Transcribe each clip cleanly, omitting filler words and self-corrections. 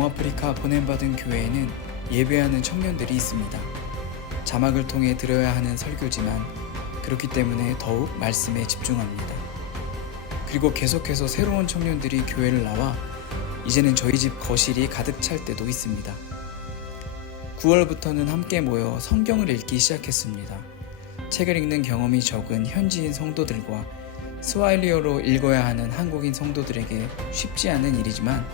동아프리카 보냄받은 교회에는 예배하는 청년들이 있습니다. 자막을 통해 들어야 하는 설교지만 그렇기 때문에 더욱 말씀에 집중합니다. 그리고 계속해서 새로운 청년들이 교회를 나와 이제는 저희 집 거실이 가득 찰 때도 있습니다. 9월부터는 함께 모여 성경을 읽기 시작했습니다. 책을 읽는 경험이 적은 현지인 성도들과 스와힐리어로 읽어야 하는 한국인 성도들에게 쉽지 않은 일이지만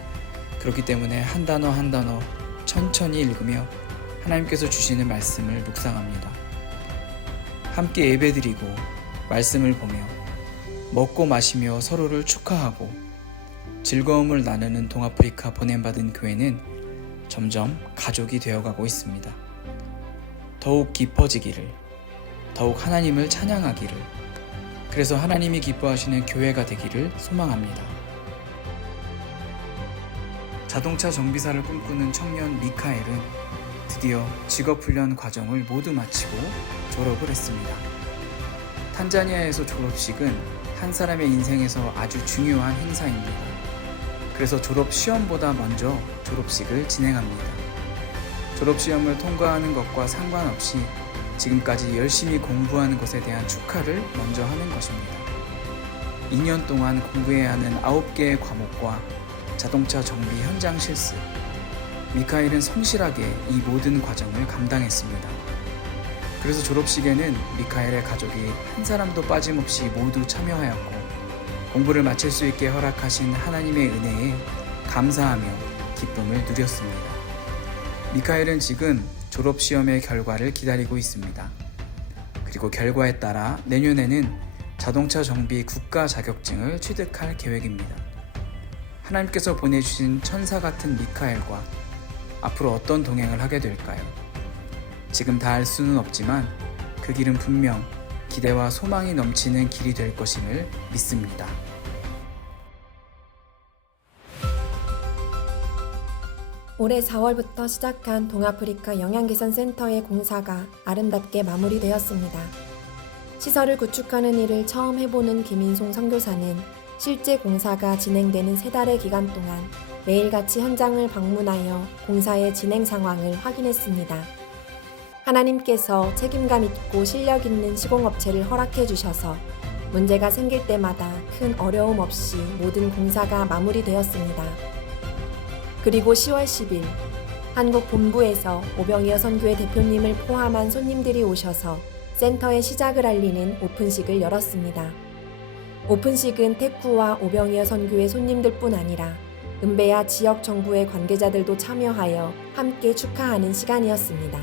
그렇기 때문에 한 단어 한 단어 천천히 읽으며 하나님께서 주시는 말씀을 묵상합니다. 함께 예배드리고 말씀을 보며 먹고 마시며 서로를 축하하고 즐거움을 나누는 동아프리카 보냄받은 교회는 점점 가족이 되어가고 있습니다. 더욱 깊어지기를, 더욱 하나님을 찬양하기를, 그래서 하나님이 기뻐하시는 교회가 되기를 소망합니다. 자동차 정비사를 꿈꾸는 청년 미카엘은 드디어 직업훈련 과정을 모두 마치고 졸업을 했습니다. 탄자니아에서 졸업식은 한 사람의 인생에서 아주 중요한 행사입니다. 그래서 졸업시험보다 먼저 졸업식을 진행합니다. 졸업시험을 통과하는 것과 상관없이 지금까지 열심히 공부하는 것에 대한 축하를 먼저 하는 것입니다. 2년 동안 공부해야 하는 9개의 과목과 자동차 정비 현장 실습, 미카엘은 성실하게 이 모든 과정을 감당했습니다. 그래서 졸업식에는 미카엘의 가족이 한 사람도 빠짐없이 모두 참여하였고 공부를 마칠 수 있게 허락하신 하나님의 은혜에 감사하며 기쁨을 누렸습니다. 미카엘은 지금 졸업시험의 결과를 기다리고 있습니다. 그리고 결과에 따라 내년에는 자동차 정비 국가 자격증을 취득할 계획입니다. 하나님께서 보내주신 천사 같은 미카엘과 앞으로 어떤 동행을 하게 될까요? 지금 다 알 수는 없지만 그 길은 분명 기대와 소망이 넘치는 길이 될 것임을 믿습니다. 올해 4월부터 시작한 동아프리카 영양개선센터의 공사가 아름답게 마무리되었습니다. 시설을 구축하는 일을 처음 해보는 김인송 선교사는 실제 공사가 진행되는 3달의 기간 동안 매일같이 현장을 방문하여 공사의 진행 상황을 확인했습니다. 하나님께서 책임감 있고 실력 있는 시공업체를 허락해 주셔서 문제가 생길 때마다 큰 어려움 없이 모든 공사가 마무리되었습니다. 그리고 10월 10일 한국 본부에서 오병이어 선교회 대표님을 포함한 손님들이 오셔서 센터의 시작을 알리는 오픈식을 열었습니다. 오픈식은 테쿠와 오병이어 선교회 손님들뿐 아니라 은베야 지역 정부의 관계자들도 참여하여 함께 축하하는 시간이었습니다.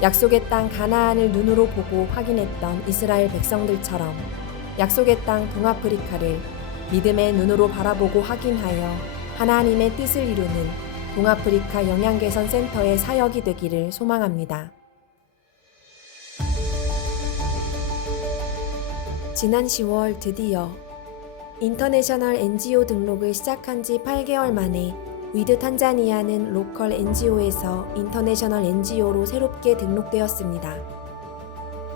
약속의 땅 가나안을 눈으로 보고 확인했던 이스라엘 백성들처럼 약속의 땅 동아프리카를 믿음의 눈으로 바라보고 확인하여 하나님의 뜻을 이루는 동아프리카 영양개선센터의 사역이 되기를 소망합니다. 지난 10월 드디어 인터내셔널 NGO 등록을 시작한 지 8개월 만에 위드 탄자니아는 로컬 NGO에서 인터내셔널 NGO로 새롭게 등록되었습니다.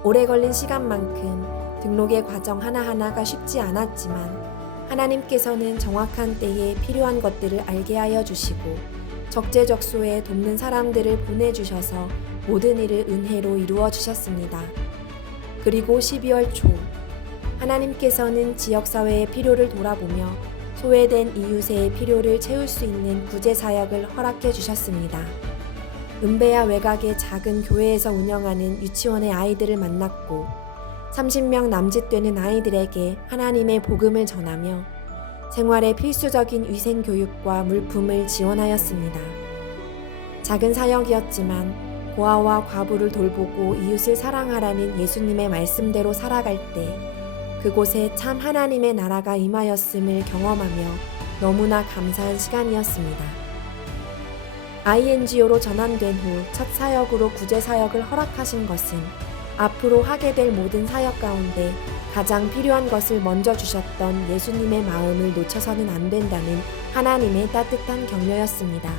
오래 걸린 시간만큼 등록의 과정 하나하나가 쉽지 않았지만 하나님께서는 정확한 때에 필요한 것들을 알게 하여 주시고 적재적소에 돕는 사람들을 보내주셔서 모든 일을 은혜로 이루어 주셨습니다. 그리고 12월 초 하나님께서는 지역사회의 필요를 돌아보며 소외된 이웃의 필요를 채울 수 있는 구제사역을 허락해 주셨습니다. 은베야 외곽의 작은 교회에서 운영하는 유치원의 아이들을 만났고 30명 남짓되는 아이들에게 하나님의 복음을 전하며 생활에 필수적인 위생교육과 물품을 지원하였습니다. 작은 사역이었지만 고아와 과부를 돌보고 이웃을 사랑하라는 예수님의 말씀대로 살아갈 때 그곳에 참 하나님의 나라가 임하였음을 경험하며 너무나 감사한 시간이었습니다. INGO로 전환된 후 첫 사역으로 구제사역을 허락하신 것은 앞으로 하게 될 모든 사역 가운데 가장 필요한 것을 먼저 주셨던 예수님의 마음을 놓쳐서는 안 된다는 하나님의 따뜻한 격려였습니다.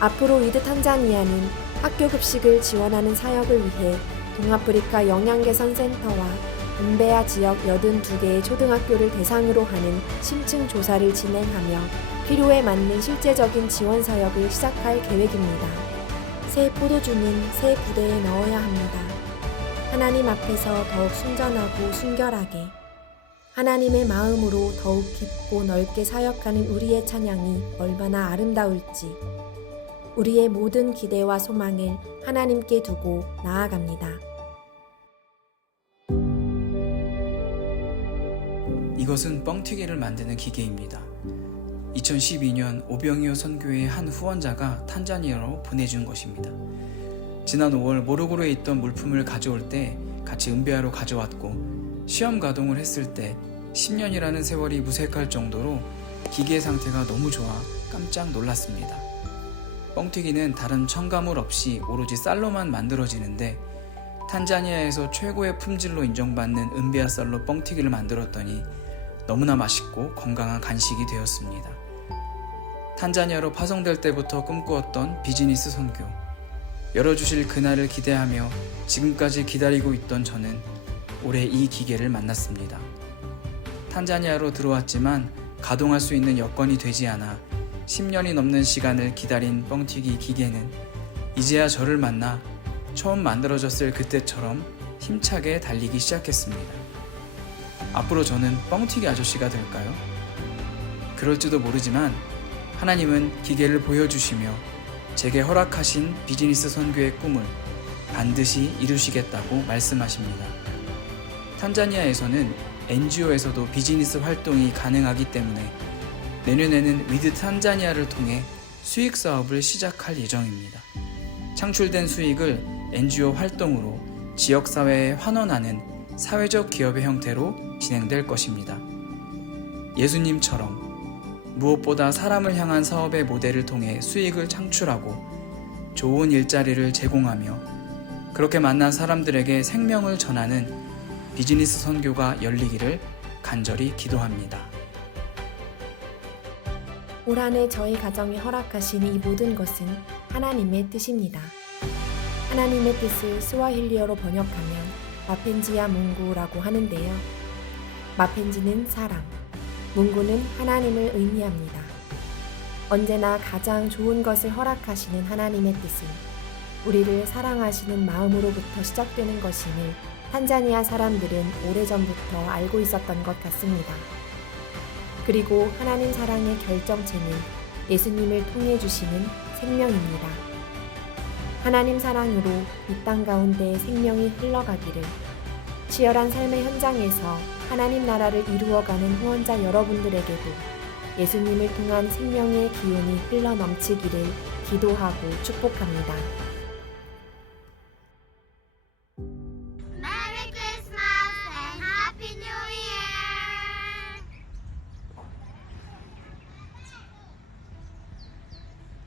앞으로 위드 탄자니아는 학교 급식을 지원하는 사역을 위해 동아프리카 영양개선센터와 은베야 지역 82개의 초등학교를 대상으로 하는 심층 조사를 진행하며 필요에 맞는 실제적인 지원 사역을 시작할 계획입니다. 새 포도주는 새 부대에 넣어야 합니다. 하나님 앞에서 더욱 순전하고 순결하게 하나님의 마음으로 더욱 깊고 넓게 사역하는 우리의 찬양이 얼마나 아름다울지 우리의 모든 기대와 소망을 하나님께 두고 나아갑니다. 이것은 뻥튀기를 만드는 기계입니다. 2012년 오병이어 선교회의 한 후원자가 탄자니아로 보내준 것입니다. 지난 5월 모로고로에 있던 물품을 가져올 때 같이 은배하러 가져왔고 시험 가동을 했을 때 10년이라는 세월이 무색할 정도로 기계의 상태가 너무 좋아 깜짝 놀랐습니다. 뻥튀기는 다른 첨가물 없이 오로지 쌀로만 만들어지는데 탄자니아에서 최고의 품질로 인정받는 은베아 쌀로 뻥튀기를 만들었더니 너무나 맛있고 건강한 간식이 되었습니다. 탄자니아로 파송될 때부터 꿈꾸었던 비즈니스 선교, 열어주실 그날을 기대하며 지금까지 기다리고 있던 저는 올해 이 기계를 만났습니다. 탄자니아로 들어왔지만 가동할 수 있는 여건이 되지 않아 10년이 넘는 시간을 기다린 뻥튀기 기계는 이제야 저를 만나 처음 만들어졌을 그때처럼 힘차게 달리기 시작했습니다. 앞으로 저는 뻥튀기 아저씨가 될까요? 그럴지도 모르지만 하나님은 기계를 보여주시며 제게 허락하신 비즈니스 선교의 꿈을 반드시 이루시겠다고 말씀하십니다. 탄자니아에서는 NGO에서도 비즈니스 활동이 가능하기 때문에 내년에는 위드 탄자니아를 통해 수익 사업을 시작할 예정입니다. 창출된 수익을 NGO 활동으로 지역사회에 환원하는 사회적 기업의 형태로 진행될 것입니다. 예수님처럼 무엇보다 사람을 향한 사업의 모델을 통해 수익을 창출하고 좋은 일자리를 제공하며 그렇게 만난 사람들에게 생명을 전하는 비즈니스 선교가 열리기를 간절히 기도합니다. 올 한 해 저희 가정에 허락하신 이 모든 것은 하나님의 뜻입니다. 하나님의 뜻을 스와힐리어로 번역하면 마펜지야 뭉구라고 하는데요. 마펜지는 사랑, 뭉구는 하나님을 의미합니다. 언제나 가장 좋은 것을 허락하시는 하나님의 뜻은 우리를 사랑하시는 마음으로부터 시작되는 것임을 탄자니아 사람들은 오래전부터 알고 있었던 것 같습니다. 그리고 하나님 사랑의 결정체는 예수님을 통해 주시는 생명입니다. 하나님 사랑으로 이 땅 가운데 생명이 흘러가기를 치열한 삶의 현장에서 하나님 나라를 이루어가는 후원자 여러분들에게도 예수님을 통한 생명의 기운이 흘러 넘치기를 기도하고 축복합니다.